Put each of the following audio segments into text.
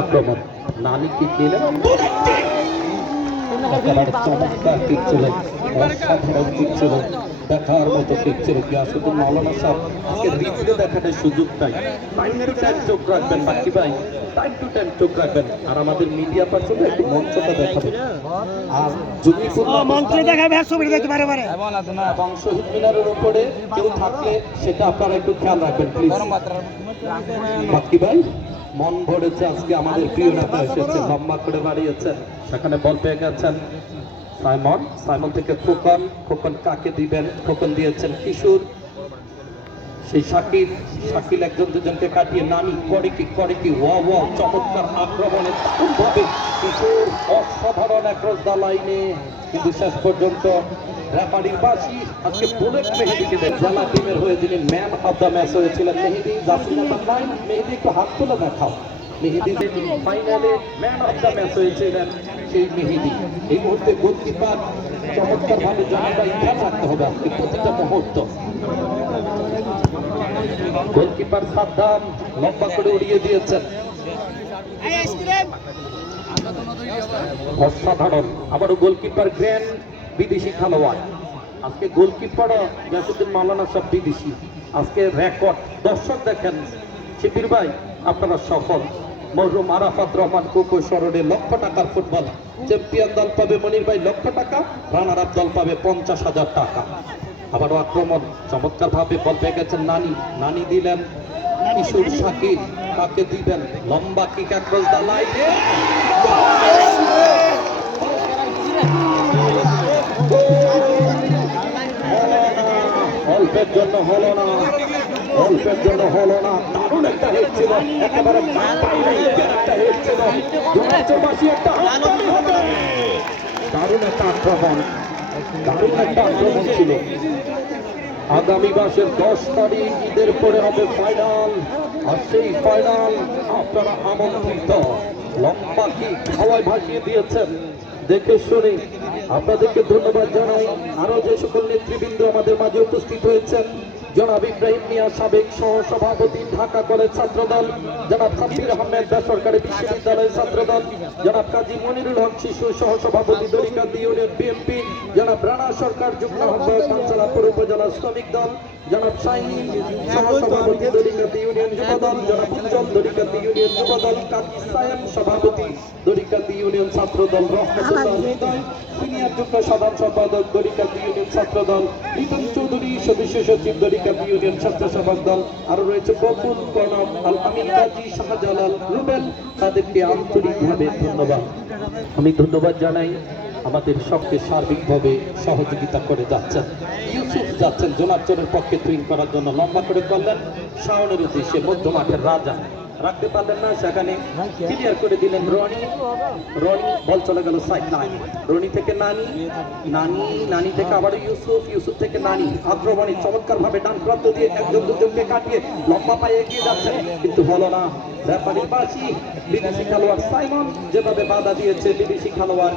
আক্রমণ। নানি কিক দিলেন চমৎকার কিক ছিল অসাধারণ কিক ছিল দেখার মতো কিক ছিল গিয়াসুদ্দিন মাওলানা সাহেব আজকে রিভিউ দেখানোর সুযোগ নাই। টাইম টু টাইম চোখ রাখবেন বাকি ভাই টাইম টু টাইম চোখ রাখবেন। আর আমাদের মিডিয়া পার্সন একটু মঞ্চটা দেখাবেন আর জমিপুর মন্ত্রী দেখাবে ছবি দেখতে পারে পারে। এবং শহীদ মিনারের উপরে কেউ থাকলে সেটা আপনারা একটু খেয়াল রাখবেন প্লিজ বাকি ভাই মন ভরেছে আজকে আমাদের প্রিয় নেতা এসেছে লম্বা করে বাড়িয়েছেন সেখানে বল পেয়ে গেছেন। সাইমন। সাইমন থেকে খোকন খোকন কাকে দিবেন? খোকন দিয়েছেন কিশোর। সেই শাকিল শাকিল একজন দুজনকে কাটিয়ে নামি করে কি করে কি চমৎকার আক্রমণে দারুণ ভাবে কিশোর অসাধারণ একরস দা লাইনে কিন্তু শেষ পর্যন্ত রেফারির বাসি আজকে বুলেট জেলা টিমের হয়ে যিনি ম্যান অফ দ্য ম্যাচ হয়েছিলেন, মেহেদি জাসিম মেহেদি, একটু হাত তুলে দেখাও। মেহেদি ফাইনালে ম্যান অফ দ্য ম্যাচ হয়েছিলেন সেই মেহেদি। এই মুহূর্তে গোলকিপার চমৎকার ভাবে জনতাই খেয়াল রাখতে হবে আজকে প্রতিটা মুহূর্ত। গোলকিপার সাদ্দাম লম্বা করে উড়িয়ে দিয়েছেন। অসাধারণ। আবারও গোলকিপার গ্র্যান্ড বিদেশি খেলোয়াড়। আজকে গোলকিপারও ইয়াসুদ্দিন মাওলানা সব বিদেশি। আজকে রেকর্ড দর্শক দেখেন, শিবির ভাই, আপনারা সফল। মরহুম আরাফাত রহমান কোকো শরণে লক্ষ টাকার ফুটবল চ্যাম্পিয়ন দল পাবে মনির ভাই লক্ষ টাকা রানার আপ দল পাবে পঞ্চাশ হাজার টাকা আবারও আক্রমণ চমৎকার ভাবে বল পেয়ে গেছেন নানি নানি দিলেন কিশোর শাকির তাকে দিবেন লম্বা কিক অ্যাক্রস দা লাইনে অল্পের জন্য হলো না অল্পের জন্য হলো না, দারুণ একটা হেড ছিল। একেবারে একটা ছিল। যুবরাজ্যবাসী একটা হবে দারুণ একটা আক্রমণ। দারুণ একটা আক্রমণ ছিল। আগামী মাসের দশ তারিখ ঈদের পরে হবে ফাইনাল আর সেই ফাইনাল আপনারা আমন্ত্রিত। লম্বা কি হাওয়ায় ভাসিয়ে দিয়েছেন? দেখে শুনে আপনাদেরকে ধন্যবাদ জানাই। আরও যে সকল নেতৃবৃন্দ আমাদের মাঝে উপস্থিত হয়েছেন জনাব ইব্রাহিম মিয়া সাবেক সহসভাপতি, ঢাকা কলেজ ছাত্রদল। জনাব সাব্বির আহমেদ বেসরকারি বিশ্ববিদ্যালয় ছাত্রদল। জনাব কাজী মনিরুল হক শিশু সহসভাপতি দরিকান্দি ইউনিয়ন বিএনপি। জনাব রানা সরকার, যুগ্ম আহ্বায়ক পাঞ্চালাপুর উপজেলা শ্রমিক দল। জনাব শাহিন সহ সভাপতি দরিকান্দি ইউনিয়ন যুব দল। জনাব উজ্জ্বল দরিকান্দি ইউনিয়ন যুব দল। কাজী সায়েম সভাপতি দরিকান্দি ইউনিয়ন ছাত্র দল রহমতুল্লাহ হৃদয় সিনিয়র যুগ্ম সাধারণ সম্পাদক ইউনিয়ন ছাত্র দল রিতন চৌধুরী সদস্য সচিব ইউনিয়ন স্বেচ্ছাসেবক দল আরও রয়েছে বকুল কর্ণব আল আমিন কাজী শাহজালাল রুবেল। তাদেরকে আন্তরিকভাবে ধন্যবাদ। আমি ধন্যবাদ জানাই আমাদের সবকে সার্বিকভাবে সহযোগিতা করে যাচ্ছেন। ইউসুফ যাচ্ছেন জোনাচরের পক্ষে টুইন করার জন্য লম্বা করে করলেন। শাওনের উদ্দেশ্যে মধ্য মাঠের রাজা। রাখতে পারলেন না সেখানে ক্লিয়ার করে দিলেন রনি। রনি বল চলে গেল সাইড নানি রনি থেকে নানি নানি নানি থেকে আবার ইউসুফ ইউসুফ থেকে নানি। আগ্রমণী চমৎকার ভাবে ডান প্রান্ত দিয়ে একজন দুজনকে কাটিয়ে লম্বা পায়ে এগিয়ে যাচ্ছেন কিন্তু হলো না। ব্যাপারীর বাসি বিদেশি খেলোয়াড় সাইমন যেভাবে বাধা দিয়েছে বিদেশি খেলোয়াড়।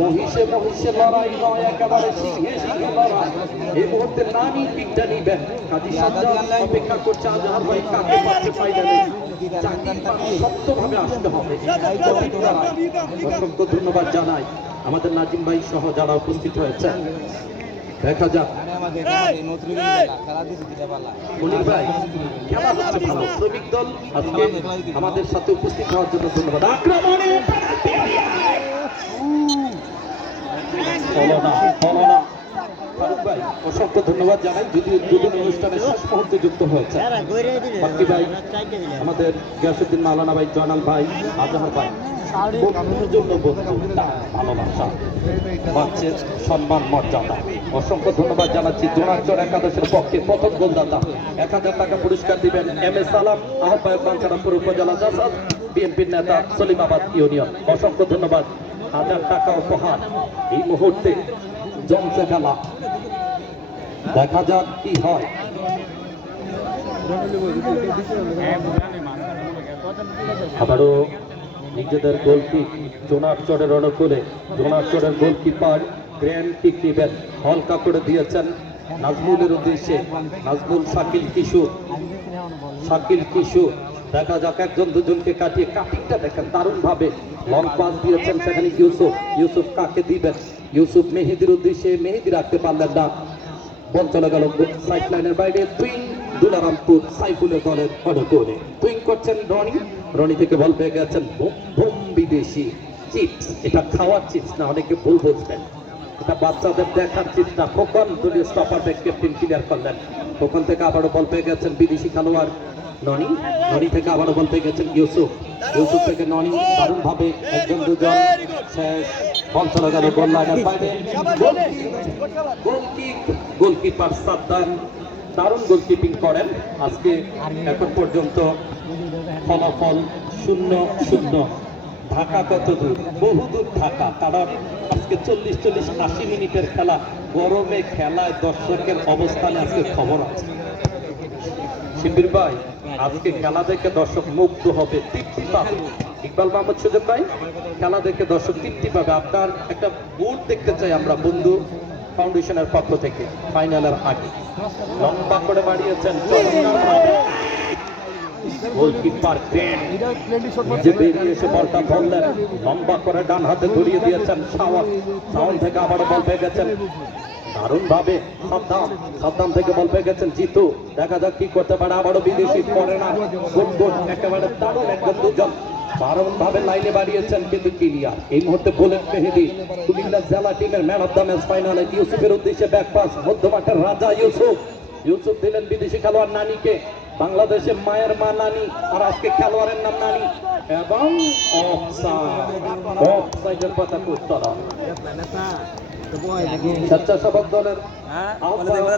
মহিষে মহিষে লড়াই নয় একেবারে সিংহে সিংহে লড়াই। এই মুহূর্তে নানি পিকটা নিবেন। কাজী সাজ্জাদ অপেক্ষা করছে আজহার অসংখ্য ধন্যবাদ জানাই আমাদের নাজিম ভাই সহ যারা উপস্থিত হয়েছেন দেখা যাক আমাদের সাথে উপস্থিত হওয়ার জন্য ধন্যবাদ। আক্রমণে হলো না হলো না ফারুক ভাই অসংখ্য ধন্যবাদ জানাই। যদি উদ্বোধন অনুষ্ঠানে শেষ মুহূর্তে যুক্ত হয়েছে। বাকি ভাই আমাদের গিয়াসুদ্দিন মাওলানা ভাই জয়নাল ভাই আজহার ভাই বন্ধুর জন্য বন্ধু ভালোবাসা। বাচ্চের সম্মান মর্যাদা। অসংখ্য ধন্যবাদ জানাচ্ছি একাদশের পক্ষে প্রথম গোলদাতা। এক হাজার টাকা পুরস্কার দিবেন এম এ সালাম আহ্বায়ক উপজেলা জাসাদ বিএনপির নেতা সলিমাবাদ ইউনিয়ন। অসংখ্য ধন্যবাদ। হাজার টাকা উপহার। এই মুহূর্তে জমছে খেলা। দেখা যাক কি হয়। আবারও নিজেদের গোলকিক জোনার চরের অনুকূলে জোনার চরের গোলকিপার গ্র্যান্ড কিক নিবেন হালকা করে দিয়েছেন নাজমুলের উদ্দেশ্যে। নাজমুল, শাকিল, কিশোর। শাকিল, কিশোর। দেখা যাক একজন দুজনকে কাটিয়ে কাটিংটা দেখেন দারুণ ভাবে লং পাস দিয়েছেন সেখানে ইউসুফ। ইউসুফ কাকে দিবেন? ইউসুফ মেহেদির উদ্দেশ্যে, মেহেদি রাখতে পারলেন না। বল চলে গেল সাইড লাইনের বাইরে। টুইং দুলারামপুর সাইফুলের দলের অনুকূলে টুইং করছেন রনি। রনি থেকে বল পেয়ে গেছেন বুম বিদেশি চিপস। এটা খাওয়ার চিপস না, অনেকে ভুল বুঝবেন। এটা বাচ্চাদের দেখার চিপস না। খোকন, দলীয় স্টপার ব্যাক ক্যাপ্টেন ক্লিয়ার করলেন। ওখান থেকে আবারও বল পেয়ে গেছেন বিদেশি খেলোয়াড় ননি ননি থেকে আবারও বল পেয়ে গেছেন ইউসুফ। ইউসুফ থেকে ননি দারুণ ভাবে একজন দুজন শেষ বল গেল লাইনের বাইরে। গোলকিপার সাদ্দাম দারুণ গোলকিপিং করেন। আজকে এখন পর্যন্ত ফলাফল শূন্য শূন্য। ঢাকা কত দূর বহু দূর ঢাকা। কারণ আজকে চল্লিশ চল্লিশ আশি মিনিটের খেলা। গরমে খেলায় দর্শকের অবস্থানে আজকে খবর আছে। শিবির ভাই আজকে খেলা দেখে দর্শক মুগ্ধ হবে তৃপ্তি পাবে ইকবাল মাহমুদ সুযোগ ভাই খেলা দেখে দর্শক তৃপ্তি পাবে আপনার একটা বুট দেখতে চাই আমরা, বন্ধু, ফাউন্ডেশনের পক্ষ থেকে, ফাইনালের আগে। লম্বা করে বাড়িয়েছেন লম্বা করে ডান হাতে ধরিয়ে দিয়েছেন শাওয়াল শাওয়াল থেকে আবার বল পেয়ে গেছেন। সাদ্দাম সাদ্দাম থেকে বল পেয়ে গেছেন জিতু। দেখা যাক কি করতে পারে আবারও বিদেশি না গুড গুড একেবারে দারুণ একদম দুজন রাজা ইউসুফ। ইউসুফ দিলেন বিদেশি খেলোয়াড় নানিকে। বাংলাদেশে মায়ের মা নানি, আর আজকে খেলোয়াড়ের নাম নানি। এবং অফসাইড অফসাইডের কথা উত্তর স্বেচ্ছাসেবক দলের আহ্বায়ক